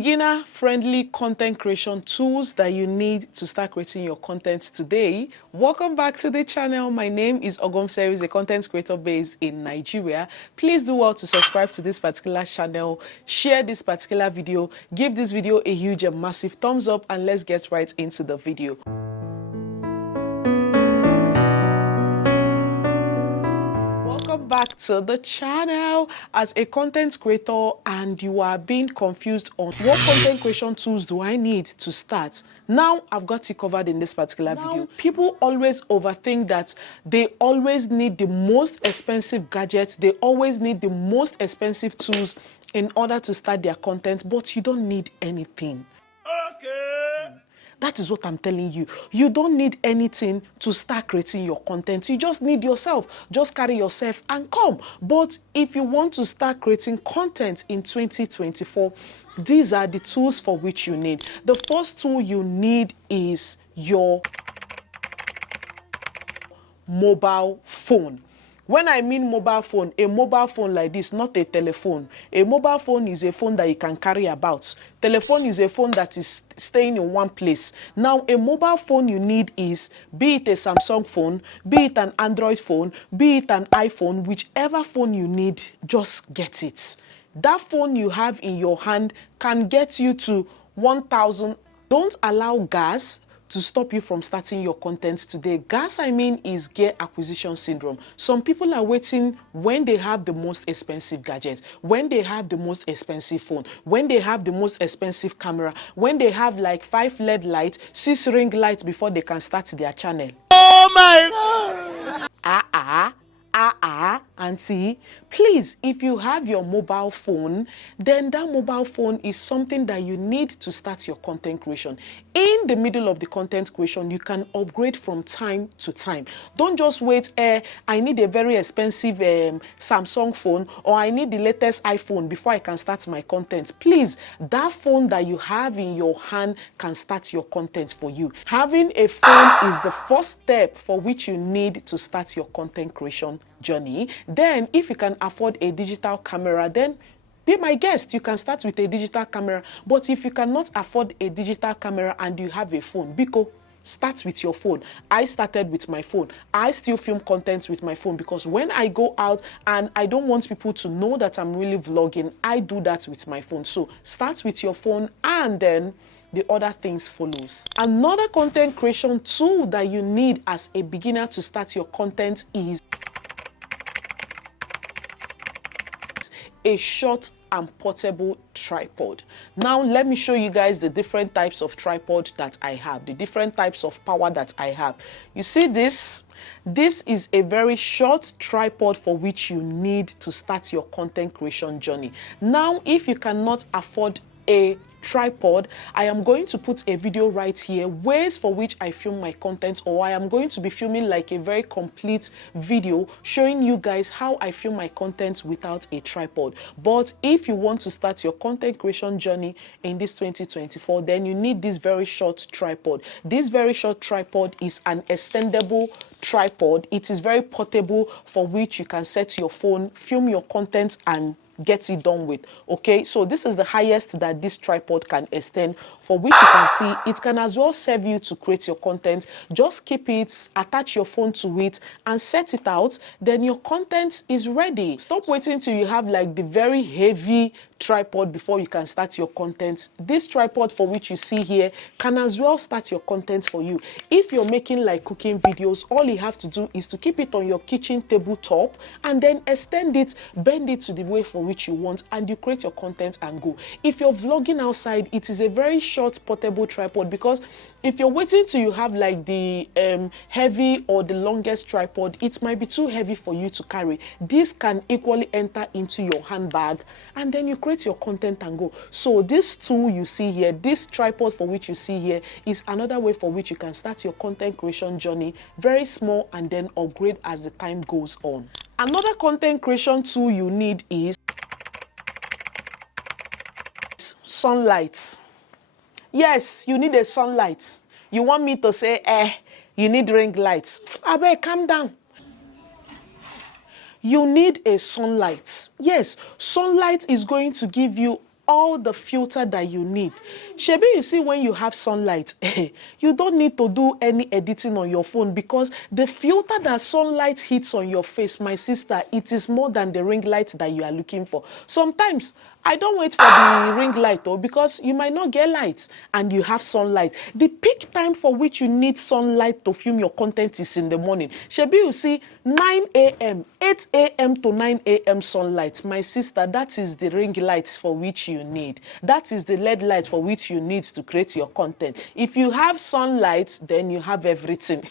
Beginner-friendly content creation tools that you need to start creating your content today. Welcome back to the channel. My name is OGOM'S, a content creator based in Nigeria. Please do well to subscribe to this particular channel, share this particular video, give this video a huge and massive thumbs up, and let's get right into the video. Welcome back to the channel. As a content creator and you are being confused on what content creation tools do I need to start, now I've got you covered in this particular video. People always overthink that they always need the most expensive gadgets, they always need the most expensive tools in order to start their content, but you don't need anything. That is what I'm telling you. You don't need anything to start creating your content. You just need yourself. Just carry yourself and come. But if you want to start creating content in 2024, these are the tools for which you need. The first tool you need is your mobile phone. When I mean mobile phone, a mobile phone like this, not a telephone. A mobile phone is a phone that you can carry about. Telephone is a phone that is staying in one place. Now, a mobile phone you need is, be it a Samsung phone, be it an Android phone, be it an iPhone, whichever phone you need, just get it. That phone you have in your hand can get you to 1,000. Don't allow gas to stop you from starting your content today. Gas, I mean, is gear acquisition syndrome. Some people are waiting when they have the most expensive gadgets, when they have the most expensive phone, when they have the most expensive camera, when they have like 5 LED lights, 6 ring lights before they can start their channel. Oh my God! Auntie, please, if you have your mobile phone, then that mobile phone is something that you need to start your content creation. In the middle of the content creation, you can upgrade from time to time. Don't just wait, I need a very expensive Samsung phone, or I need the latest iPhone before I can start my content. Please, that phone that you have in your hand can start your content for you. Having a phone is the first step for which you need to start your content creation journey. Then, if you can afford a digital camera, then be my guest. You can start with a digital camera. But if you cannot afford a digital camera and you have a phone, Biko, start with your phone. I started with my phone. I still film content with my phone because when I go out and I don't want people to know that I'm really vlogging, I do that with my phone. So start with your phone and then the other things follows. Another content creation tool that you need as a beginner to start your content is a short and portable tripod. Now let me show you guys the different types of tripod that I have, the different types of power that I have. You see this? This is a very short tripod for which you need to start your content creation journey. Now, if you cannot afford a tripod, I am going to put a video right here, ways for which I film my content, or I am going to be filming like a very complete video showing you guys how I film my content without a tripod. But if you want to start your content creation journey in this 2024, then you need this very short tripod. This very short tripod is an extendable tripod. It is very portable, for which you can set your phone, film your content, and get it done with. Okay, so this is the highest that this tripod can extend, for which you can see it can as well serve you to create your content. Just keep it, attach your phone to it and set it out, then your content is ready. Stop waiting till you have like the very heavy tripod before you can start your content. This tripod for which you see here can as well start your content for you. If you're making like cooking videos, all you have to do is to keep it on your kitchen tabletop and then extend it, bend it to the way for which you want, and you create your content and go. If you're vlogging outside, it is a very short portable tripod, because if you're waiting till you have like the heavy or the longest tripod, it might be too heavy for you to carry. This can equally enter into your handbag and then you create your content and go. So this tool you see here, this tripod for which you see here, is another way for which you can start your content creation journey, very small, and then upgrade as the time goes on. Another content creation tool you need is sunlight. Yes, you need a sunlight. You want me to say, you need ring lights? Abeg, calm down. You need a sunlight. Yes, sunlight is going to give you all the filter that you need. Shebi, you see, when you have sunlight, you don't need to do any editing on your phone, because the filter that sunlight hits on your face, my sister, it is more than the ring light that you are looking for. Sometimes I don't wait for the ring light, though, because you might not get light and you have sunlight. The peak time for which you need sunlight to film your content is in the morning. Shebi, you see, 9 a.m., 8 a.m. to 9 a.m. sunlight. My sister, that is the ring light for which you need. That is the LED light for which you need to create your content. If you have sunlight, then you have everything.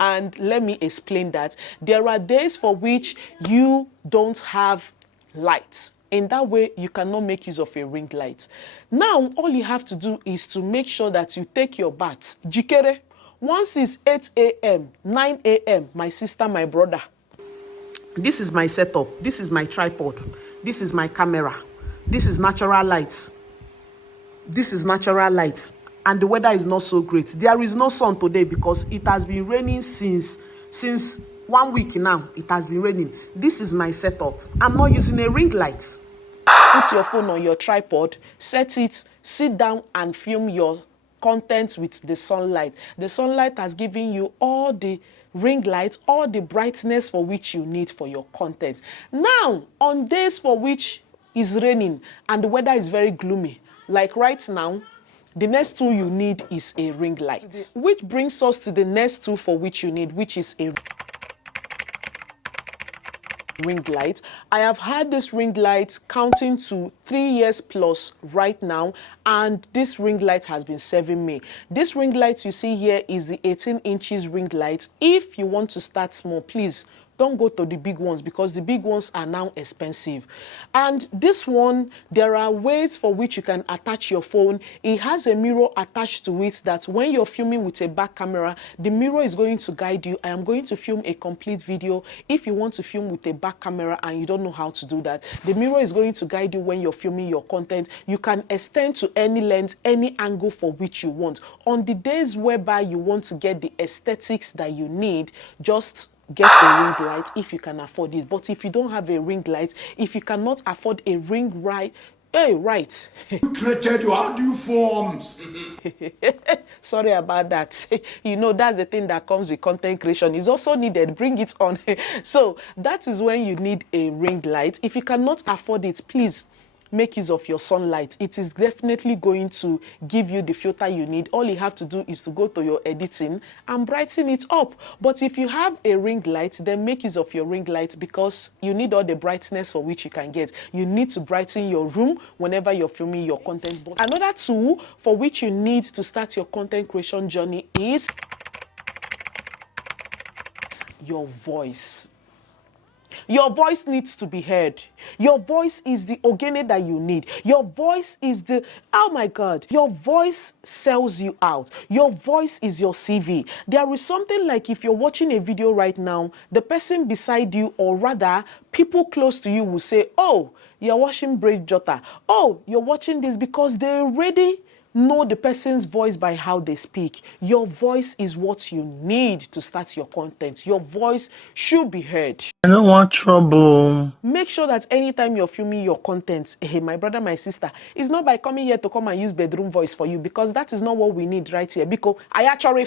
And let me explain that. There are days for which you don't have light. In that way, you cannot make use of a ring light. Now, all you have to do is to make sure that you take your bath. Jikere. Once it's 8 a.m., 9 a.m., my sister, my brother, this is my setup. This is my tripod. This is my camera. This is natural light. This is natural light. And the weather is not so great. There is no sun today because it has been raining since 1 week now. It has been raining. This is my setup. I'm not using a ring light. Put your phone on your tripod, set it, sit down and film your content with the sunlight. The sunlight has given you all the ring light, all the brightness for which you need for your content. Now, on days for which is raining and the weather is very gloomy, like right now, the next tool you need is a ring light. Which brings us to the next tool for which you need, which is a ring light. I have had this ring light counting to 3 years plus right now, and this ring light has been serving me. This ring light you see here is the 18 inches ring light. If you want to start small, please don't go to the big ones, because the big ones are now expensive. And this one, there are ways for which you can attach your phone. It has a mirror attached to it that when you're filming with a back camera, the mirror is going to guide you. I am going to film a complete video. If you want to film with a back camera and you don't know how to do that, the mirror is going to guide you when you're filming your content. You can extend to any length, any angle for which you want. On the days whereby you want to get the aesthetics that you need, just get a ring light if you can afford it. But if you don't have a ring light, if you cannot afford a ring light, right. Who created your audio forms? Sorry about that. You know, that's the thing that comes with content creation. It's also needed. Bring it on. So that is when you need a ring light. If you cannot afford it, please make use of your sunlight. It is definitely going to give you the filter you need. All you have to do is to go to your editing and brighten it up. But if you have a ring light, then make use of your ring light, because you need all the brightness for which you can get. You need to brighten your room whenever you're filming your content. But another tool for which you need to start your content creation journey is your voice. Your voice needs to be heard. Your voice is the ogene that you need. Your voice is the, oh my God, your voice sells you out. Your voice is your CV. There is something like, if you're watching a video right now, the person beside you, or rather, people close to you will say, oh, you're watching Braid Jota. Oh, you're watching this, because they already know the person's voice by how they speak. Your voice is what you need to start your content. Your voice should be heard. I don't want trouble. Make sure that anytime you're filming your content, hey, my brother, my sister, it's not by coming here to come and use bedroom voice for you, because that is not what we need right here. Because I actually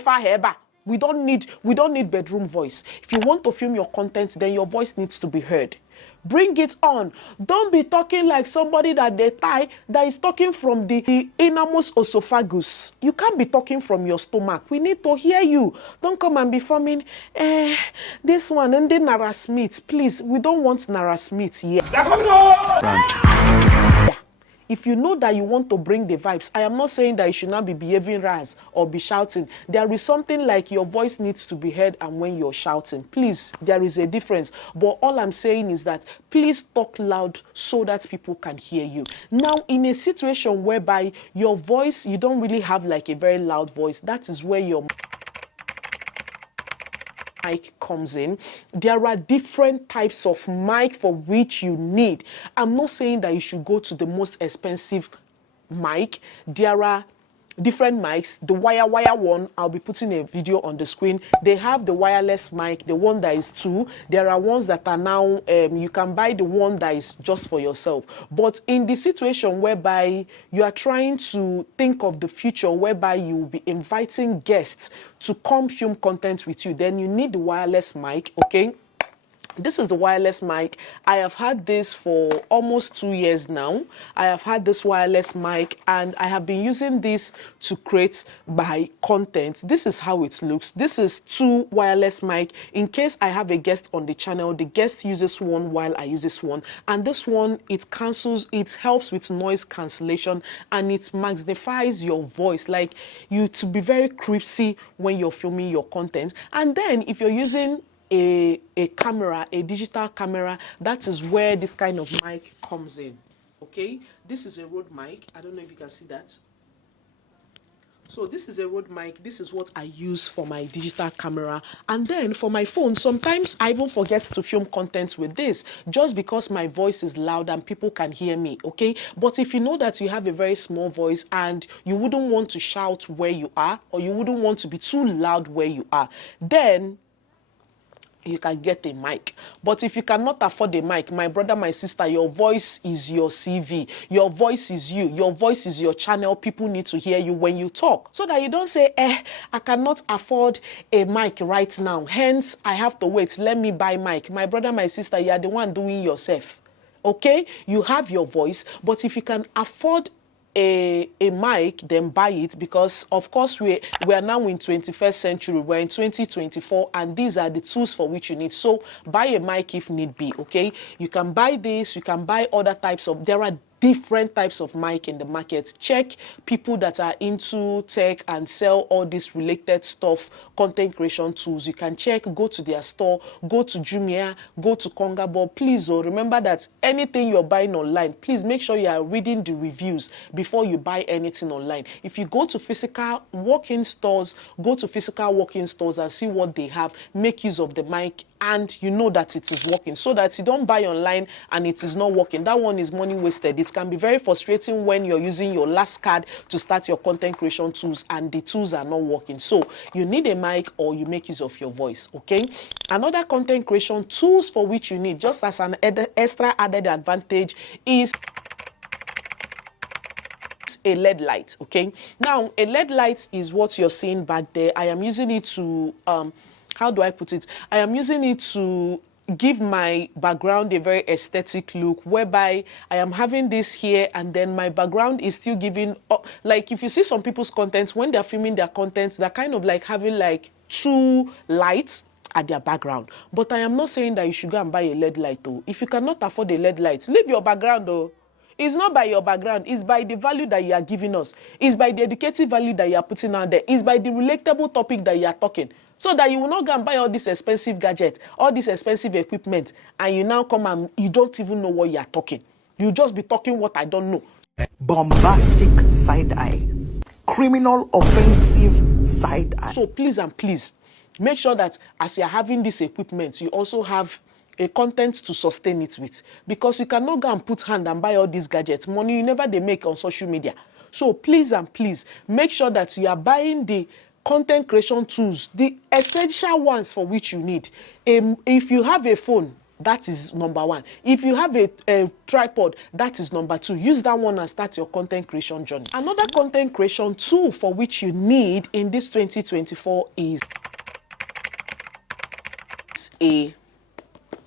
we don't need bedroom voice. If you want to film your content, then your voice needs to be heard. Bring it on. Don't be talking like somebody that is talking from the innermost esophagus. You can't be talking from your stomach. We need to hear you. Don't come and be forming this one and then Nara Smith. Please, we don't want Nara Smith here. If you know that you want to bring the vibes, I am not saying that you should not be behaving ras or be shouting. There is something like your voice needs to be heard, and when you're shouting, please, there is a difference. But all I'm saying is that please talk loud so that people can hear you. Now, in a situation whereby your voice, you don't really have like a very loud voice, that is where your mic comes in. There are different types of mic for which you need. I'm not saying that you should go to the most expensive mic. There are different mics. The wire one, I'll be putting a video on the screen. They have the wireless mic, the one that is 2. There are ones that are now, you can buy the one that is just for yourself. But in the situation whereby you are trying to think of the future, whereby you will be inviting guests to come film content with you, then you need the wireless mic, okay? This is the wireless mic. I have had this for almost 2 years now. I have had this wireless mic and I have been using this to create my content. This is how it looks. This is 2 wireless mic. In case I have a guest on the channel, the guest uses one while I use this one. And this one, it cancels, it helps with noise cancellation and it magnifies your voice, like you to be very crispy when you're filming your content. And then if you're using a camera, a digital camera, that is where this kind of mic comes in. Okay, this is a Rode mic. I don't know if you can see that. So this is a Rode mic. This is what I use for my digital camera. And then for my phone, sometimes I even forget to film content with this just because my voice is loud and people can hear me, okay? But if you know that you have a very small voice and you wouldn't want to shout where you are, or you wouldn't want to be too loud where you are, then you can get a mic. But if you cannot afford a mic, my brother, my sister, your voice is your CV. Your voice is you. Your voice is your channel. People need to hear you when you talk. So that you don't say, I cannot afford a mic right now. Hence, I have to wait. Let me buy mic. My brother, my sister, you are the one doing yourself. Okay? You have your voice. But if you can afford a mic, then buy it, because of course we are now in 21st century, we're in 2024, and these are the tools for which you need. So buy a mic if need be, okay? You can buy this, you can buy other types of, there are different types of mic in the market. Check people that are into tech and sell all this related stuff, content creation tools. You can check, go to their store, go to Jumia, go to Konga. But please, remember that anything you're buying online, please make sure you are reading the reviews before you buy anything online. If you go to physical walk-in stores, and see what they have, make use of the mic, and you know that it is working, so that you don't buy online and it is not working. That one is money wasted. It can be very frustrating when you're using your last card to start your content creation tools and the tools are not working. So you need a mic or you make use of your voice, okay? Another content creation tools for which you need, just as an extra added advantage, is a LED light, okay? Now, a LED light is what you're seeing back there. I am using it to, how do I put it? I am using it to give my background a very aesthetic look, whereby I am having this here and then my background is still giving, like if you see some people's contents, when they're filming their contents, they're kind of like having like 2 lights at their background. But I am not saying that you should go and buy a LED light though. If you cannot afford a LED light, leave your background though. It's not by your background. It's by the value that you are giving us. It's by the educative value that you are putting out there. It's by the relatable topic that you are talking. So that you will not go and buy all this expensive gadgets, all this expensive equipment, and you now come and you don't even know what you are talking. You just be talking what I don't know. Bombastic side eye. Criminal offensive side eye. So please and please, make sure that as you are having this equipment, you also have a content to sustain it with, because you cannot go and put hand and buy all these gadgets. Money you never they make on social media. So please and please make sure that you are buying the content creation tools, the essential ones for which you need. If you have a phone, that is number 1. If you have a tripod, that is number 2. Use that one and start your content creation journey. Another content creation tool for which you need in this 2024 is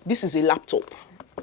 this is a laptop,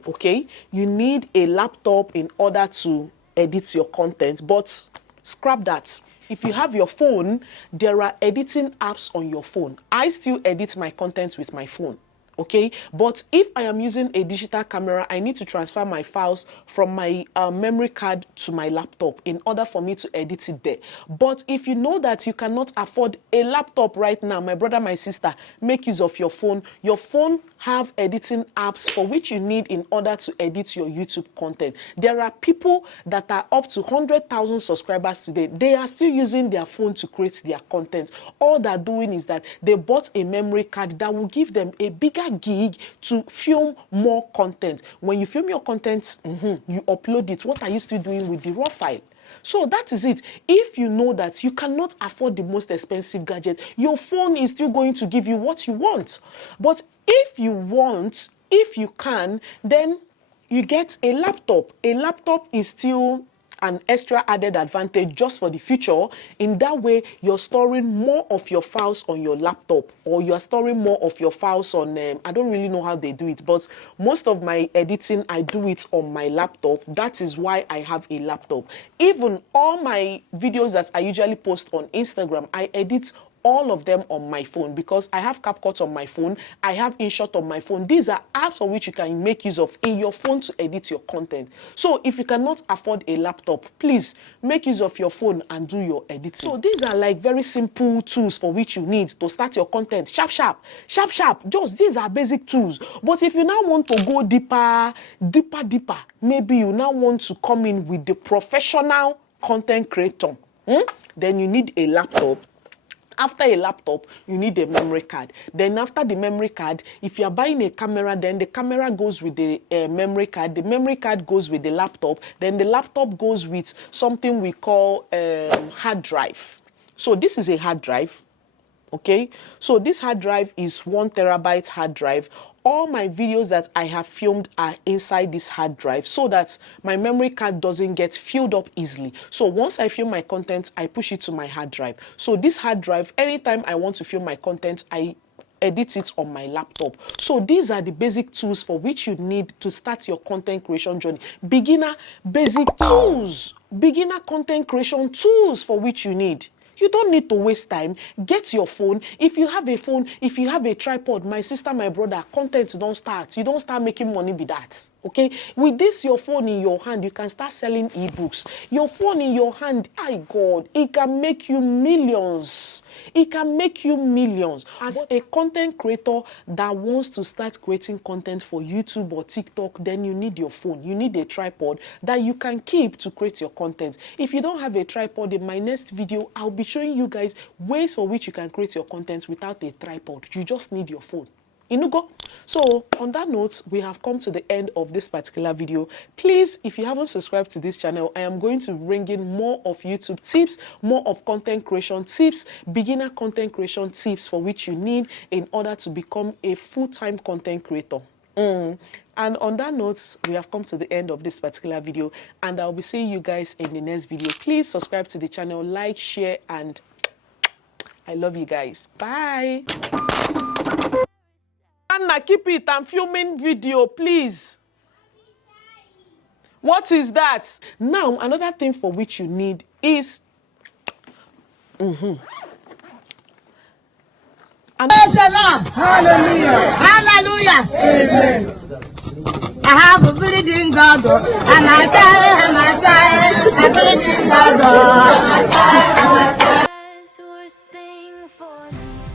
okay? You need a laptop in order to edit your content, but scrap that. If you have your phone, there are editing apps on your phone. I still edit my content with my phone, okay? But if I am using a digital camera, I need to transfer my files from my memory card to my laptop in order for me to edit it there. But if you know that you cannot afford a laptop right now, my brother, my sister, make use of your phone. Your phone have editing apps for which you need in order to edit your YouTube content. There are people that are up to 100,000 subscribers today. They are still using their phone to create their content. All they're doing is that they bought a memory card that will give them a bigger gig to film more content. When you film your content, you upload it. What are you still doing with the raw file? So that is it. If you know that you cannot afford the most expensive gadget, your phone is still going to give you what you want. But if you want, if you can, then you get a laptop. A laptop is still an extra added advantage just for the future. In that way, you're storing more of your files on your laptop, or you're storing more of your files on, I don't really know how they do it, but most of my editing, I do it on my laptop. That is why I have a laptop. Even all my videos that I usually post on Instagram, I edit all of them on my phone, because I have CapCut on my phone, I have InShot on my phone. These are apps for which you can make use of in your phone to edit your content. So if you cannot afford a laptop, please make use of your phone and do your editing. So these are like very simple tools for which you need to start your content. Sharp, sharp, sharp, sharp. Just these are basic tools. But if you now want to go deeper, maybe you now want to come in with the professional content creator, then you need a laptop. After a laptop, you need a memory card. Then after the memory card, if you're buying a camera, then the camera goes with the memory card. The memory card goes with the laptop. Then the laptop goes with something we call hard drive. So this is a hard drive. Okay, so this hard drive is 1 terabyte hard drive. All my videos that I have filmed are inside this hard drive, so that my memory card doesn't get filled up easily. So once I film my content, I push it to my hard drive. So this hard drive, anytime I want to film my content, I edit it on my laptop. So these are the basic tools for which you need to start your content creation journey. Beginner basic tools, beginner content creation tools for which you need. You don't need to waste time. Get your phone. If you have a phone, if you have a tripod, my sister, my brother, content don't start. You don't start making money with that. Okay? With this, your phone in your hand, you can start selling ebooks. Your phone in your hand, God, it can make you millions. It can make you millions. As a content creator that wants to start creating content for YouTube or TikTok, then you need your phone. You need a tripod that you can keep to create your content. If you don't have a tripod, in my next video, I'll be showing you guys ways for which you can create your content without a tripod. You just need your phone. Inugo. So on that note, we have come to the end of this particular video. Please, if you haven't subscribed to this channel, I am going to bring in more of YouTube tips, more of content creation tips, beginner content creation tips for which you need in order to become a full-time content creator. And on that note, we have come to the end of this particular video, and I'll be seeing you guys in the next video. Please subscribe to the channel, like, share, and I love you guys. Bye. Anna, keep it. I'm filming video, please. What is that? Now, another thing for which you need is Praise the Lord. Hallelujah. Hallelujah. Amen. I have a breathing God. I'm a child. I believe in God. I'm a child. Worst thing for me.